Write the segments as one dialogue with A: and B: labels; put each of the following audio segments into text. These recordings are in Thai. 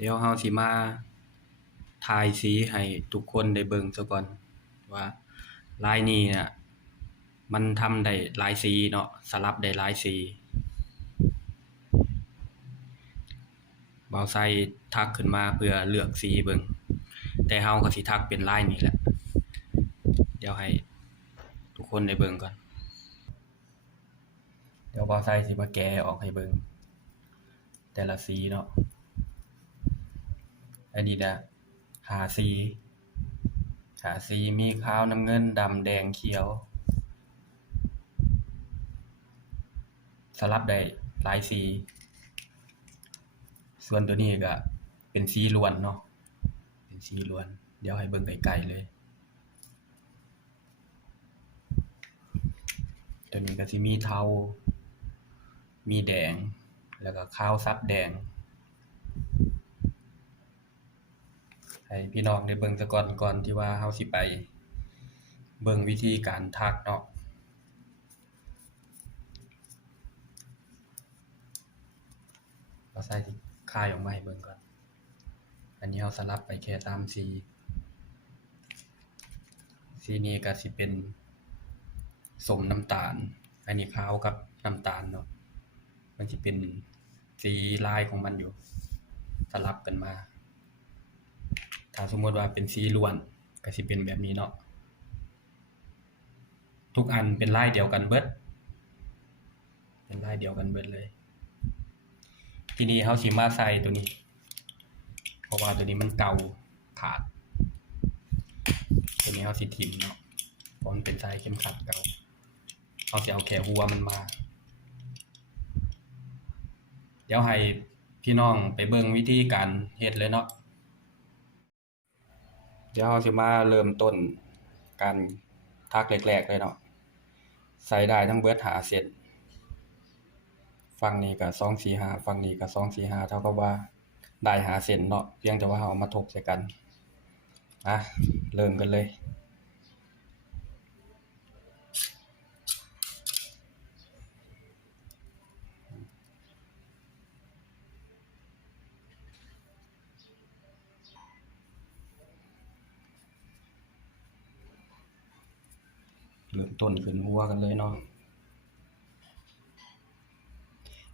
A: เดี๋ยวเราสิมาทายสีให้ทุกคนได้เบิ่งซะก่อนว่าลายนี้น่ะมันทำได้หลายสีเนาะสลับได้หลายสีเบาไซทักขึ้นมาเพื่อเลือกสีเบิ่งแต่เฮาก็สิทักเป็นลายนี้แหละ เดี๋ยวให้ทุกคนได้เบิ่งก่อน เดี๋ยวเบาไซสิมาแกะออกให้เบิ่งแต่ละสีเนาะ อันนี้นะหาสีหาสีมีขาวน้ำเงินดำแดงเขียว สลับได้หลายสี ส่วนตัวนี้ก็เป็นสีล้วนเนาะเป็นสีล้วน เดี๋ยวให้เบิ่งไกลๆเลย ตัวนี้ก็สิมีเทา มีแดง แล้วก็ขาวซับแดง ให้พี่น้องได้เบิ่งซะก่อนก่อนที่ว่าเฮาสิไป เบิ่งวิธีการทักเนาะเราใส่สิคายออกมาให้เบิ่งก่อน อันนี้เฮาสลับไปแค่ตามสีสีนี้ก็สิเป็นสมน้ำตาล อันนี้ขาวกับน้ำตาลเนาะมันสิเป็นสีลายของมันอยู่ สลับกันมา ถ้าสมมติว่าเป็นสีล้วนก็สิเป็นแบบนี้เนาะทุกอันเป็นลายเดียวกันเบิด เป็นลายเดียวกันเบิดเลย ทีนี้เฮาสิมาใส่ตัวนี้ เพราะว่าตัวนี้มันเก่าขาด ตัวนี้เฮาสิทิ่มเนาะเพราะมันเป็นสายเข็มขัดเก่าเฮาสิเอาแค่หัวมันมา เดี๋ยวให้พี่น้องไปเบิ่งวิธีการเฮ็ดเลยเนาะ ดี๋ยวเราสิมาเริ่มต้นการทักแรกๆเลยเนาะใส่ได้ทั้งเบิด5เซตฝั่งนี้กับสองสี่ห้าฝั่งนี้ก็2 4 5เท่ากับว่าได้หาเซตเนาะเพียงแต่ว่าเราเอามาทบใส่กันอะเริ่มกันเลย เริ่มต้นขึ้นหัวกันเลยเนาะ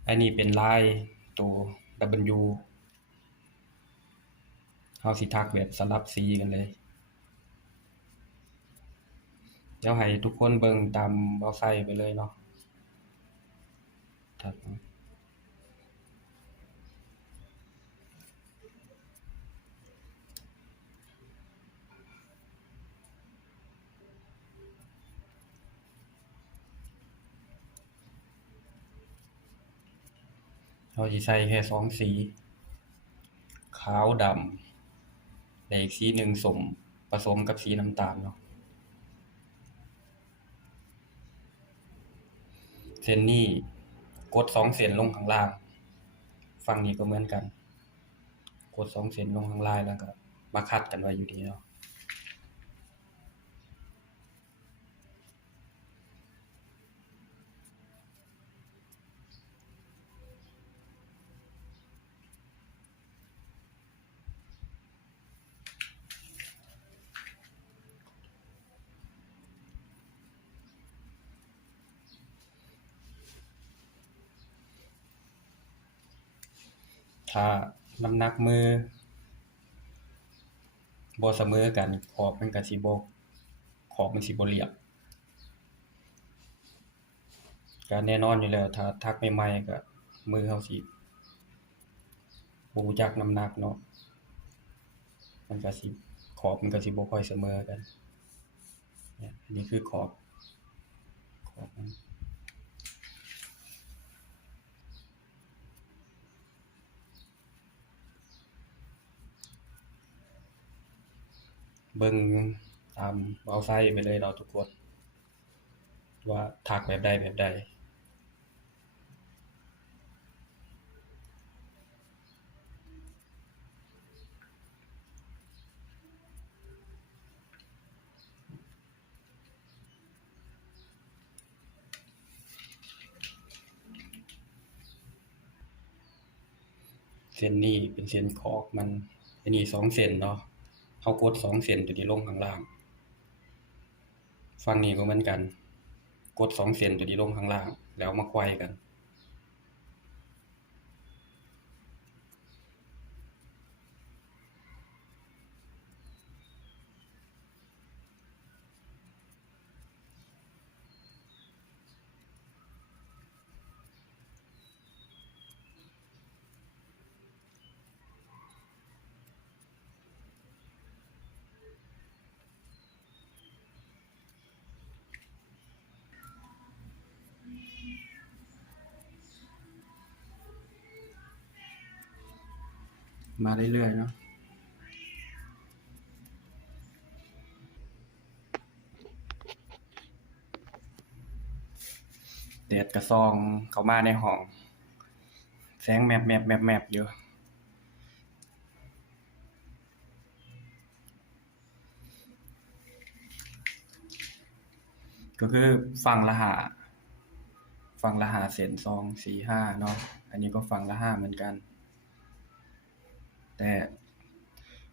A: อันนี้เป็นลายตัว W เขาสิทักแบบสลับสีกันเลย เดี๋ยวให้ทุกคนเบิ่งตามบอไซไปเลยเนาะทักม เราสิใส่แค่2สี ขาวดำและอีกสีหนึ่งสมผสมกับสีน้ำตาลเนาะเส้นนี้กด2เส้นลงข้างล่างฝั่งนี้ก็เหมือนกัน กด2เส้นลงข้างล่างแล้วก็มาคัดกันไว้อยู่ดีเนาะ ถ้าน้ำหนักมือบ่เสมอกันขอบมันก็สิบ่ขอบมันสิบ่เรียบก็แน่นอนอยู่แล้วถ้าทักใหม่ๆก็มือเราสิบ่รู้จักน้ำหนักเนาะมันก็สิขอบมันก็สิบ่ค่อยเสมอกันเนี่ยอันนี้คือขอบ ขอบมัน เบิ่งตามเว้าไซไปเลยเนาะทุกคน ว่าทักแบบใดแบบใดเส้นนี้เป็นเส้นขอกมันอันนี้สองเส้นเนาะ เขากดสองเส้นตัวนี้ลงข้างล่างฝั่งนี้ก็เหมือนกัน กดสองเส้นตัวนี้ลงข้างล่าง แล้วมาไขว้กัน มาเรื่อยๆเนาะแดดกระซองเข้ามาในห้อง แสงแมบแมบแมบแมบอยู่ก็คือฝั่งละหาฝั่งละหาเศษซองสี่ห้าเนาะอันนี้ก็ฝั่งละห้าเหมือนกัน แต่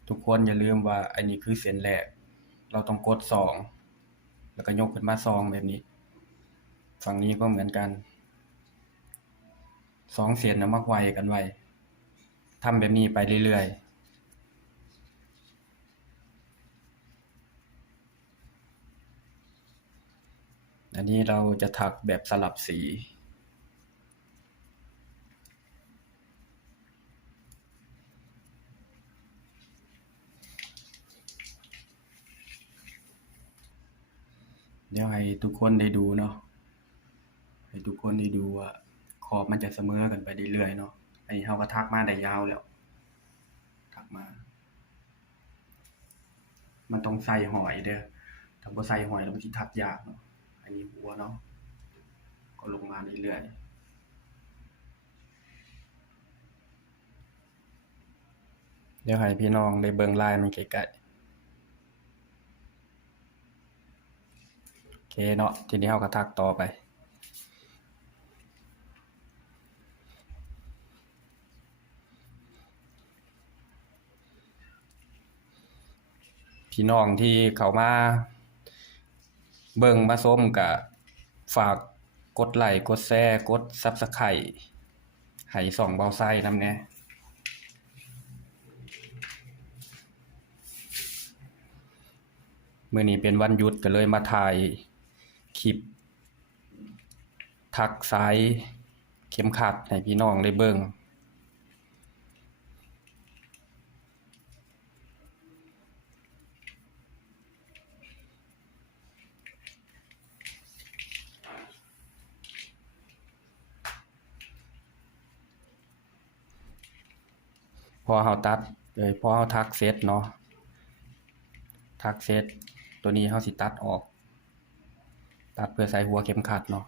A: ทุกคนอย่าลืมว่าอันนี้คือเส้นแรก เราต้องกดสอง แล้วก็ยกขึ้นมาซองแบบนี้ ฝั่งนี้ก็เหมือนกัน สองเส้นนะมาไว้กันไว้ทำแบบนี้ไปเรื่อยๆอันนี้เราจะถักแบบสลับสี เดี๋ยวให้ทุกคนได้ดูเนาะให้ทุกคนได้ดูว่าขอบมันจะเสมอกันไปเรื่อยๆเนาะไอ้เราก็ทักมาได้ยาวแล้วทักมา มันต้องใส่หอยเด้อถ้าบ่ใส่หอยแล้วมันสิทักยากเนาะอันนี้หัวเนาะก็ลงมาเรื่อยๆเดี๋ยวให้พี่น้องได้เบิ่งลายมันใกล้ๆ โอ เคเนาะทีนี้เราก็ทักต่อไป พี่น้องที่เขามา เบิ่งมาชมก็ฝากกดไลค์กดแชร์กด Subscribe ให้ช่องเบาไซนำแหน่มื้อนี้เป็นวันหยุดก็เลยมาถ่าย คลิป ทักสายเข็มขัดให้พี่น้องได้เบิ่งพอเราตัดเอ้ยพอเราทักเสร็จเนาะทักเสร็จตัวนี้เราสิตัดออก ตัดเพื่อใส่หัวเข็มขัดเนาะ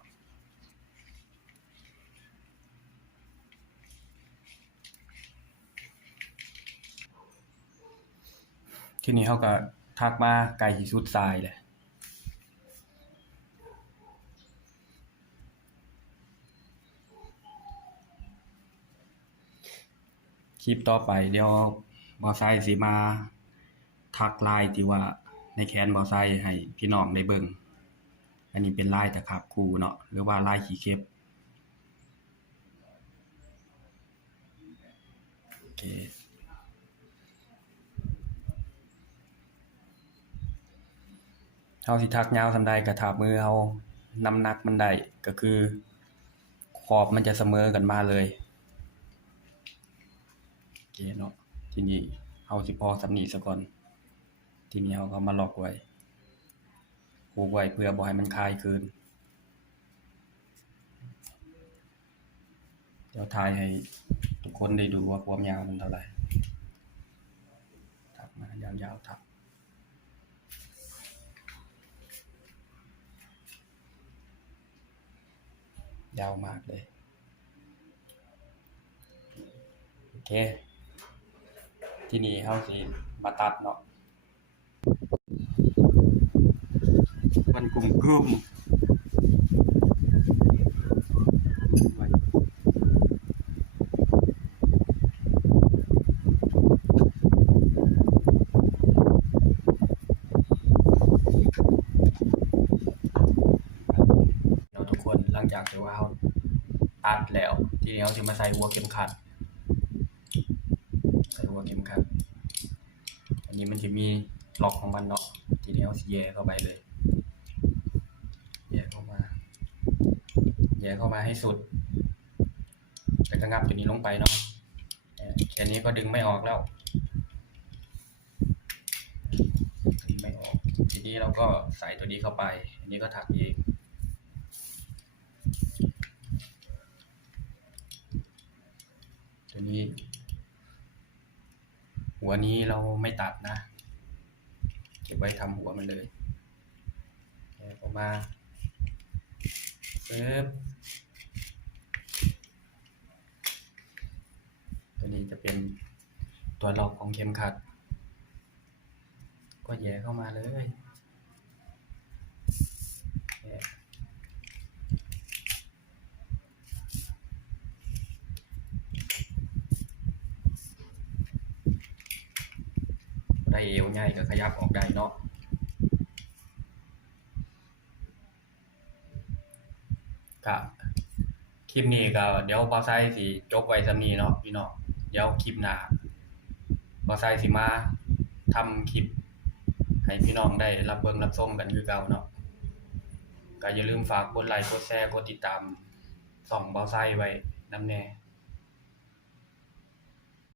A: ทีนี้เราก็ทักมาไกลที่สุดทรายแหละคลิปต่อไปเดี๋ยวบอไซสิมา ทักไลน์ที่ว่าในแคนบอไซให้พี่น้องได้เบิ่ง อันนี้เป็นลายตะขับคูเนาะหรือว่าลายขี้เข็บโอเคเฮาสิทักยาวซำใดก็ถ้ามือเฮาน้ำหนักมันได้ก็คือขอบมันจะเสมอกันมาเลยโอเคเนาะทีนี้เฮาสิพอสำนี้ซะก่อน ทีนี้เฮาก็มาล็อกไว้ ผูกไว้เพื่อบ่ให้มันคลายคืน เดี๋ยวถ่ายให้ทุกคนได้ดูว่าความยาวมันเท่าไหร่ถักมายาวๆถักยาวมากเลย โอเค ที่นี่เฮาสิมาตัดเนาะ มันกลุ่มกลุ่มหลังจากที่ว่าเขาตัดแล้ว ทีนี้เขาจะมาใส่หัวเข็มขัด ใส่หัวเข็มขัด อันนี้มันจะมีล็อกของมันเนาะ ทีนี้เขาเสียเข้าไปเลย แย่เข้ามาให้สุดแล้วก็งับตัวนี้ลงไปเนาะเนี่ยแค่นี้ก็ดึงไม่ออกแล้วดึงไม่ออก ทีนี้เราก็ใส่ตัวนี้เข้าไป อันนี้ก็ถักเองตัวนี้ หัวนี้เราไม่ตัดนะ เก็บไว้ทำหัวมันเลยแอบออกมาปึ๊บตัวนี้ จะเป็นตัวล็อกของเข็มขัด ก็แย่เข้ามาเลยได้เอวง่ายก็ขยับออกได้เนาะก็คลิปนี้ก็เดี๋ยวบอไซสิจบไว้สำนีเนาะพี่น้อง เดี๋ยวคลิปหน้าบอไซสิมาทำคลิป ให้พี่น้องได้รับเบิ่งรับส้มกันคือเก่าเนาะก็อย่าลืมฝากกดไลค์กดแชร์กดติดตามส่องบอไซไว้นำแน่